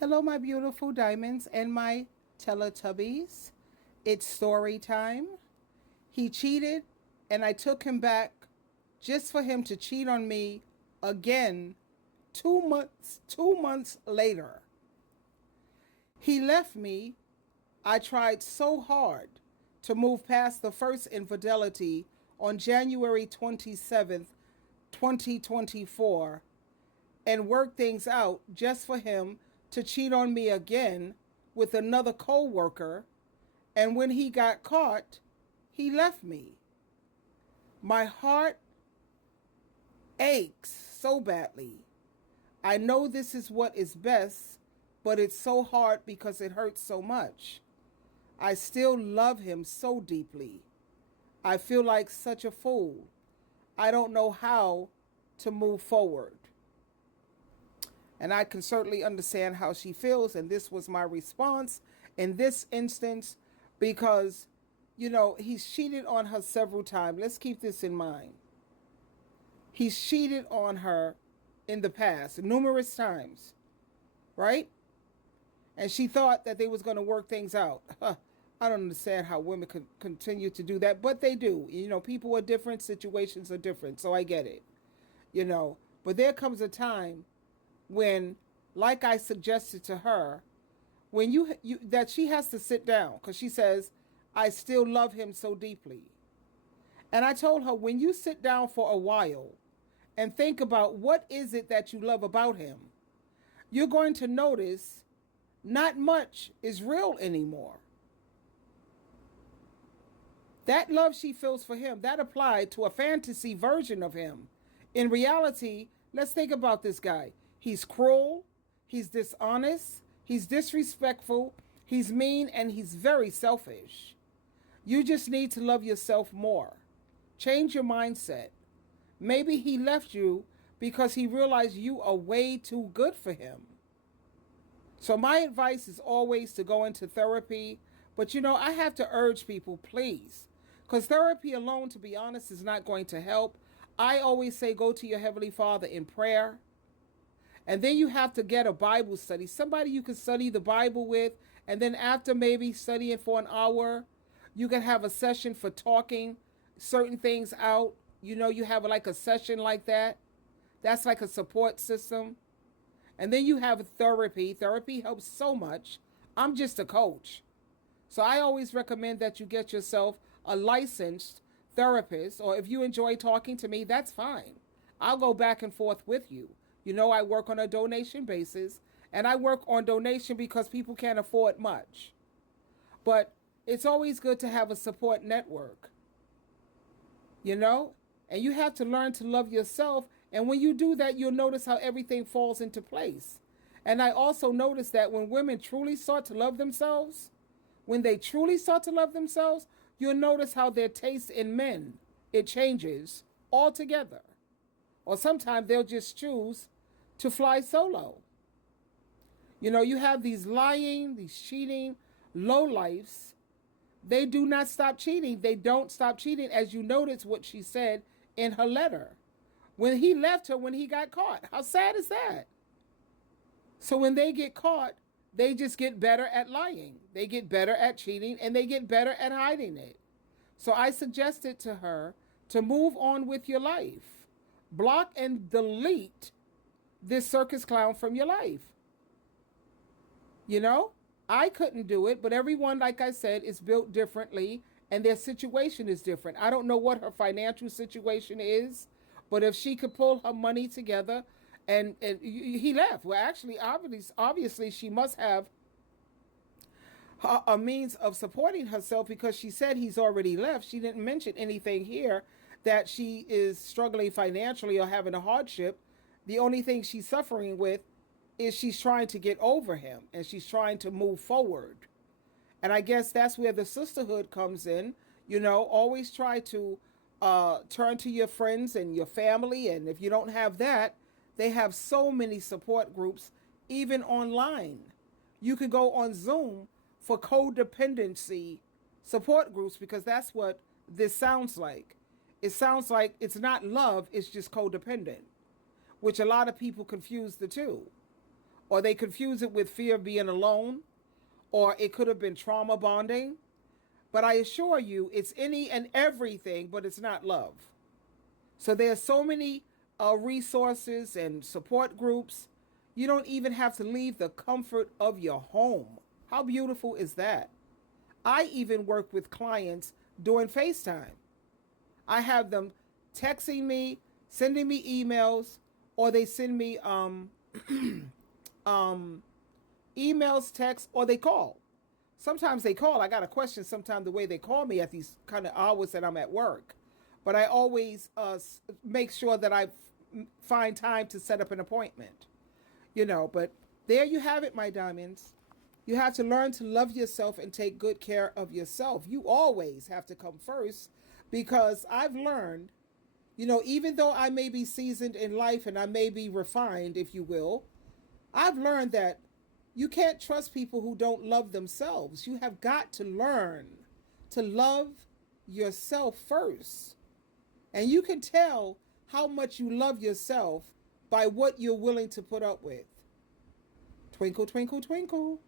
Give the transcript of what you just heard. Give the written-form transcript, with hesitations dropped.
Hello, my beautiful diamonds and my Teletubbies. It's story time. He cheated, and I took him back just for him to cheat on me again 2 months later. He left me. I tried so hard to move past the first infidelity on January 27th, 2024, and work things out just for him to cheat on me again with another co-worker. And when he got caught, he left me. My heart aches so badly. I know this is what is best, but it's so hard because it hurts so much. I still love him so deeply. I feel like such a fool. I don't know how to move forward. And I can certainly understand how she feels. And this was my response in this instance because, he's cheated on her several times. Let's keep this in mind. He's cheated on her in the past, numerous times, right? And she thought that they was going to work things out. I don't understand how women could continue to do that, but they do. People are different, situations are different, so I get it. But there comes a time when, like I suggested to her, when you that she has to sit down because she says, I still love him so deeply. And I told her, when you sit down for a while and think about what is it that you love about him, you're going to notice not much is real anymore. That love she feels for him, that applied to a fantasy version of him. In reality, let's think about this guy. He's cruel, he's dishonest, he's disrespectful, he's mean, and he's very selfish. You just need to love yourself more. Change your mindset. Maybe he left you because he realized you are way too good for him. So my advice is always to go into therapy. But I have to urge people, please, because therapy alone, to be honest, is not going to help. I always say go to your Heavenly Father in prayer. And then you have to get a Bible study, somebody you can study the Bible with. And then after maybe studying for an hour, you can have a session for talking certain things out. You have like a session like that. That's like a support system. And then you have therapy. Therapy helps so much. I'm just a coach. So I always recommend that you get yourself a licensed therapist, or if you enjoy talking to me, that's fine. I'll go back and forth with you. I work on a donation basis, and I work on donation because people can't afford much. But it's always good to have a support network, and you have to learn to love yourself. And when you do that, you'll notice how everything falls into place. And I also notice that when women truly start to love themselves, you'll notice how their taste in men, it changes altogether. Or sometimes they'll just choose to fly solo. You have these lying, these cheating lowlifes. They do not stop cheating. They don't stop cheating, as you notice what she said in her letter. When he left her, when he got caught. How sad is that? So when they get caught, they just get better at lying. They get better at cheating, and they get better at hiding it. So I suggested to her to move on with your life. Block and delete this circus clown from your life. I couldn't do it, but everyone, like I said, is built differently, and their situation is different. I don't know what her financial situation is, but if she could pull her money together, and he left. Well, actually, obviously, she must have a means of supporting herself because she said he's already left. She didn't mention anything here that she is struggling financially or having a hardship. The only thing she's suffering with is she's trying to get over him and she's trying to move forward. And I guess that's where the sisterhood comes in. Always try to turn to your friends and your family. And if you don't have that, they have so many support groups, even online. You could go on Zoom for codependency support groups because that's what this sounds like. It sounds like it's not love, it's just codependent, which a lot of people confuse the two. or they confuse it with fear of being alone, or it could have been trauma bonding. But I assure you, it's any and everything, but it's not love. So there are so many resources and support groups. You don't even have to leave the comfort of your home. How beautiful is that? I even work with clients doing FaceTime. I have them texting me, sending me emails, or they send me emails, texts, or they call. Sometimes they call. I got a question sometimes the way they call me at these kind of hours that I'm at work. But I always make sure that I find time to set up an appointment. But there you have it, my diamonds. You have to learn to love yourself and take good care of yourself. You always have to come first, because I've learned, even though I may be seasoned in life and I may be refined, if you will, I've learned that you can't trust people who don't love themselves. You have got to learn to love yourself first. And you can tell how much you love yourself by what you're willing to put up with. Twinkle, twinkle, twinkle.